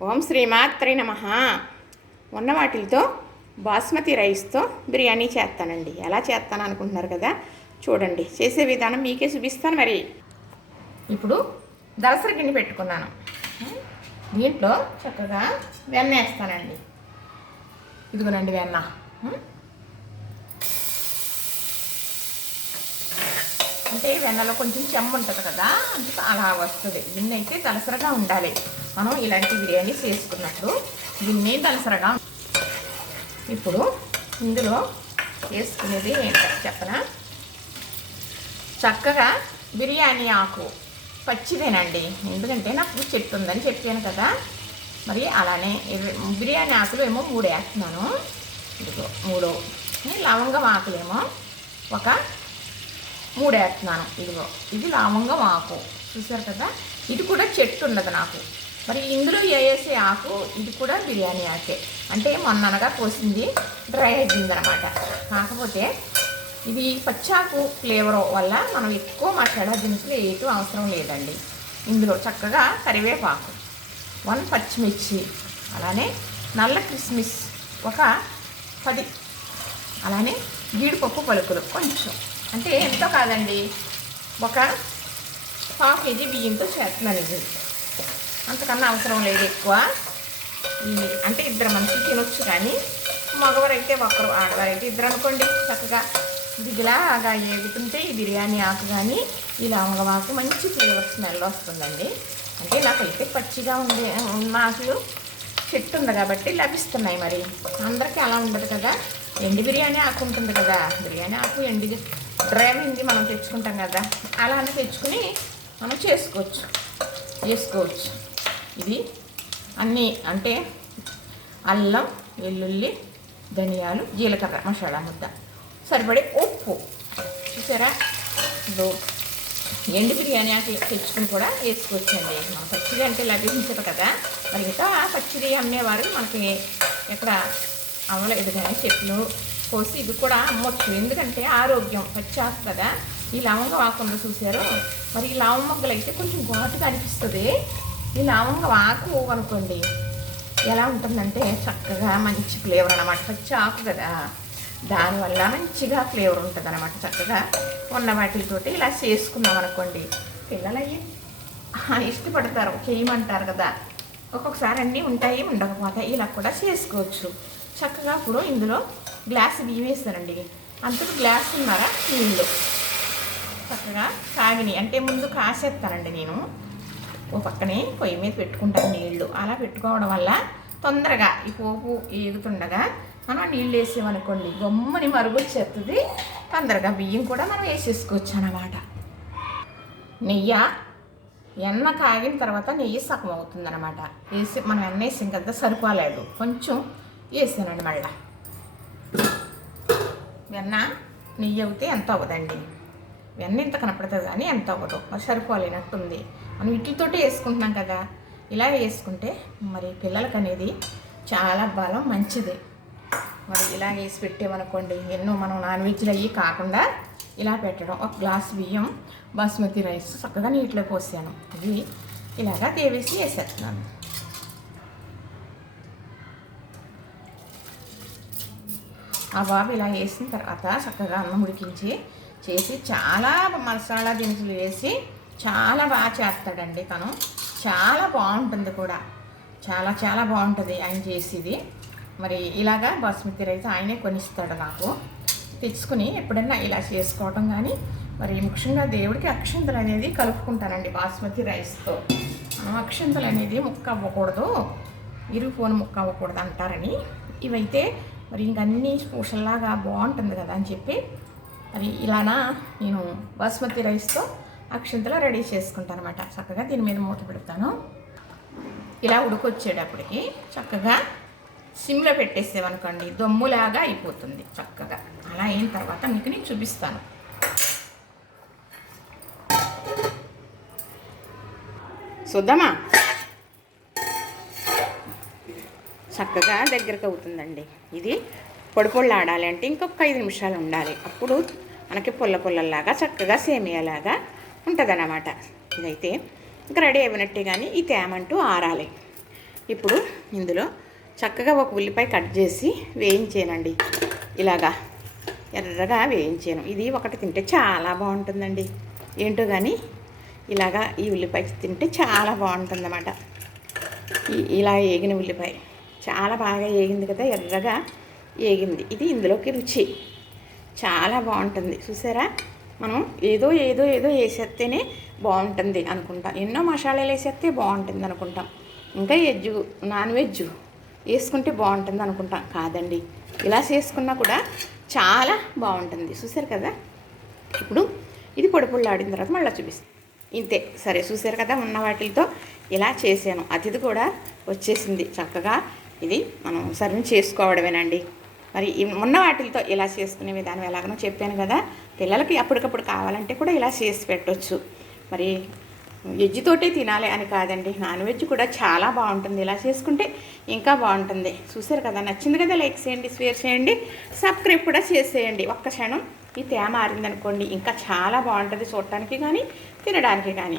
ఓం శ్రీమాత్రి నమ. ఉన్న వాటితో బాస్మతి రైస్తో బిర్యానీ చేస్తానండి. ఎలా చేస్తాను అనుకుంటున్నారు కదా? చూడండి. చేసే విధానం మీకే చూపిస్తాను మరి. ఇప్పుడు దలసరి గిన్నె పెట్టుకున్నాను. దీంట్లో చక్కగా వెన్న వేస్తానండి. ఇదిగోనండి వెన్న. అంటే వెన్నలో కొంచెం చెమ్మ ఉంటుంది కదా? అందుకు అలా వస్తుంది. గిన్నె అయితే దలసరగా ఉండాలి. మనం ఇలాంటి బిర్యానీ చేసుకున్నప్పుడు దీన్ని దలసరగా ఇప్పుడు ఇందులో వేసుకునేది ఏంటో చెప్పనా? చక్కగా బిర్యానీ ఆకు పచ్చిదేనండి. ఎందుకంటే నాకు చెట్టు ఉందని చెప్పాను కదా. మరి అలానే బిర్యానీ ఆకులు ఏమో మూడు వేస్తున్నాను. ఇదిగో మూడు. లవంగం ఆకులేమో ఒక మూడు వేస్తున్నాను. ఇదిగో. ఇది లవంగం ఆకు. చూసారు కదా? ఇది కూడా చెట్టు ఉన్నది నాకు. మరి ఇందులో వేసే ఆకు? ఇది కూడా బిర్యానీ ఆకే. అంటే మొన్ననగా పోసింది డ్రై అయిందనమాట కాకపోతే ఇది పచ్చాకు ఫ్లేవర్ వల్ల మనం ఎక్కువ మసాలా దినుసులు వేయటం అవసరం లేదండి. ఇందులో చక్కగా కరివేపాకు వన్ పచ్చిమిర్చి అలానే నల్ల కిస్మిస్ ఒక పది అలానే జీడిపప్పు పలుకులు కొంచెం. అంటే ఎంతో కాదండి ఒక హాఫ్ కేజీ బియ్యంతో చేస్తున్నాను ఇది. అంతకన్నా అవసరం లేదు ఎక్కువ. ఈ అంటే ఇద్దరు మనుషులు తినొచ్చు కానీ మగవారైతే ఒకరు ఆడవారైతే ఇద్దరు అనుకోండి చక్కగా. దిగిలాగా ఏగుతుంటే ఈ బిర్యానీ ఆకు కానీ ఈ లవంగం మంచి ఫ్లేవర్ స్మెల్ వస్తుందండి. అంటే నాకైతే పచ్చిగా ఉండే మాకు చెట్టు ఉంది కాబట్టి లభిస్తున్నాయి మరి. అందరికీ అలా ఉండదు కదా. ఎండి బిర్యానీ ఆకు ఉంటుంది కదా. బిర్యానీ ఆకు ఎండి డ్రై మనం తెచ్చుకుంటాం కదా. అలానే తెచ్చుకుని మనం చేసుకోవచ్చు. చేసుకోవచ్చు. ఇది అన్నీ అంటే అల్లం వెల్లుల్లి ధనియాలు జీలకర్ర మసాలా ముద్ద. సరిపడే ఉప్పు. చూసారా? ఇప్పుడు ఎండు బిర్యానీ ఆకు తెచ్చుకుని కూడా వేసుకోవచ్చండి. మనం పచ్చిది అంటే లభించదు కదా. మరి ఇంకా పచ్చిది అమ్మేవారు మనకి ఇక్కడ అవ్వలేదు కానీ చెట్లు కోసి ఇది కూడా అమ్మొచ్చు. ఎందుకంటే ఆరోగ్యం పచ్చి కదా. ఈ లవంగ వాకుండా చూశారు. మరి ఈ లవం మొగ్గలు అయితే కొంచెం ఘాటుగా అనిపిస్తుంది. ఈ లవంగం ఆకు అనుకోండి ఎలా ఉంటుందంటే చక్కగా మంచి ఫ్లేవర్ అన్నమాట. పచ్చి ఆకు కదా. దానివల్ల మంచిగా ఫ్లేవర్ ఉంటుంది అనమాట చక్కగా. ఉన్న వాటితోటి ఇలా చేసుకున్నాం అనుకోండి. పిల్లలు అయ్యి ఇష్టపడతారు. చేయమంటారు కదా. ఒక్కొక్కసారి అన్నీ ఉంటాయి ఉండకపోతాయి ఇలా కూడా చేసుకోవచ్చు. చక్కగా ఇప్పుడు ఇందులో గ్లాస్ బియ్యం వేస్తానండి అంతకు గ్లాస్ ఉన్నారా? నీళ్ళు. చక్కగా కాగిని అంటే ముందు కాసేస్తానండి నేను. ఓ పక్కనే పొయ్యి మీద పెట్టుకుంటాను నీళ్ళు అలా పెట్టుకోవడం వల్ల తొందరగా ఈ పోపు ఏగుతుండగా మనం నీళ్ళు వేసామనుకోండి గమ్ముని మరుగు వచ్చేస్తుంది తొందరగా బియ్యం కూడా మనం వేసేసుకోవచ్చు అన్నమాట నెయ్యి ఎన్న కాగిన తర్వాత నెయ్యి సగం అవుతుంది అనమాట వేసి మనం ఎన్న వేసాం కదా సరిపోలేదు. కొంచెం వేసానండి మళ్ళా. వెన్న నెయ్యి అవుతే ఎంత అవ్వదండి? వెన్న ఇంత కనపడుతుంది కానీ ఎంత అవ్వదు. సరిపోలేనట్టుంది. మనం వీటితోటి వేసుకుంటున్నాం కదా. ఇలా వేసుకుంటే మరి పిల్లలకి అనేది చాలా బలం మంచిది. మరి ఇలా వేసి పెట్టామనుకోండి ఎన్నో మనం నాన్ వెజ్లు అయ్యి కాకుండా ఇలా పెట్టడం. ఒక గ్లాస్ బియ్యం బాస్మతి రైస్ చక్కగా నీటిలో పోసాను. ఇది ఇలాగా తేవేసి వేసేస్తున్నాను. ఆ బాబు ఇలా వేసిన తర్వాత చక్కగా అన్నం ఉడికించి చేసి చాలా మసాలా దినుసులు వేసి చాలా బాగా చేస్తాడండి తను. చాలా బాగుంటుంది కూడా. చాలా చాలా బాగుంటుంది ఆయన చేసేది. మరి ఇలాగా బాస్మతి రైస్ ఆయనే కొనిస్తాడు నాకు. తెచ్చుకుని ఎప్పుడన్నా ఇలా చేసుకోవటం కానీ మరి ముఖ్యంగా దేవుడికి అక్షంతలు అనేది కలుపుకుంటానండి బాస్మతి రైస్తో. అక్షంతలు అనేది ముక్క అవ్వకూడదు. ఇరుఫోన్ ముక్క అవ్వకూడదు అంటారని. ఇవైతే మరి ఇంకన్నీ పూషల్లాగా బాగుంటుంది కదా అని చెప్పి మరి ఇలానా నేను బాస్మతి రైస్తో అక్షంతలో రెడీ చేసుకుంటాను అనమాట చక్కగా దీని మీద మూత పెడతాను. ఇలా ఉడుకొచ్చేటప్పటికి చక్కగా సిమ్లో పెట్టేసామనుకోండి దమ్ములాగా అయిపోతుంది చక్కగా. అలా అయిన తర్వాత మీకు నేను చూపిస్తాను. చూద్దామా? చక్కగా దగ్గరకు అవుతుందండి. ఇది పొడి పొళ్ళు ఆడాలి అంటే ఇంకొక ఐదు నిమిషాలు ఉండాలి. అప్పుడు మనకి పుల్ల పొల్లలాగా చక్కగా సేమియాలాగా ఉంటుందన్నమాట. ఇదైతే ఇంకా రెడీ అయినట్టే కానీ ఈ తేమంటూ ఆరాలి. ఇప్పుడు ఇందులో చక్కగా ఒక ఉల్లిపాయ కట్ చేసి వేయించానండి. ఇలాగా ఎర్రగా వేయించాను. ఇది ఒకటి తింటే చాలా బాగుంటుందండి. ఏంటో కానీ ఇలాగా ఈ ఉల్లిపాయ తింటే చాలా బాగుంటుందన్నమాట. ఇలా ఏగిన ఉల్లిపాయ. చాలా బాగా ఏగింది కదా ఎర్రగా ఏగింది. ఇది ఇందులోకి రుచి. చాలా బాగుంటుంది. చూసారా? మనం ఏదో ఏదో ఏదో వేసేస్తేనే బాగుంటుంది అనుకుంటాం. ఎన్నో మసాలాలు వేసేస్తే బాగుంటుంది అనుకుంటాం. ఇంకా వెజ్ నాన్ వెజ్ వేసుకుంటే బాగుంటుంది అనుకుంటాం. కాదండి. ఇలా చేసుకున్నా కూడా చాలా బాగుంటుంది. చూసారు కదా? ఇప్పుడు ఇది పొడి ఆడిన తర్వాత మళ్ళీ చూపిస్తాను ఇంతే. సరే చూసారు కదా? ఉన్న వాటితో ఇలా చేశాను. అతిథి కూడా వచ్చేసింది. చక్కగా ఇది మనం సర్వ్ చేసుకోవడమేనండి. మరి ఉన్న వాటితో ఇలా చేసుకునే విధానం ఎలాగనో చెప్పాను కదా. పిల్లలకి అప్పటికప్పుడు కావాలంటే కూడా ఇలా చేసి పెట్టవచ్చు మరి వెజ్ తోటే తినాలి అని కాదండి. నాన్ వెజ్ కూడా చాలా బాగుంటుంది. ఇలా చేసుకుంటే ఇంకా బాగుంటుంది. చూసారు కదా? నచ్చింది కదా? లైక్ చేయండి షేర్ చేయండి సబ్స్క్రైబ్ కూడా చేసేయండి. ఒక్క క్షణం ఈ తేమ ఆరిందనుకోండి. ఇంకా చాలా బాగుంటుంది చూడటానికి కానీ తినడానికి కానీ.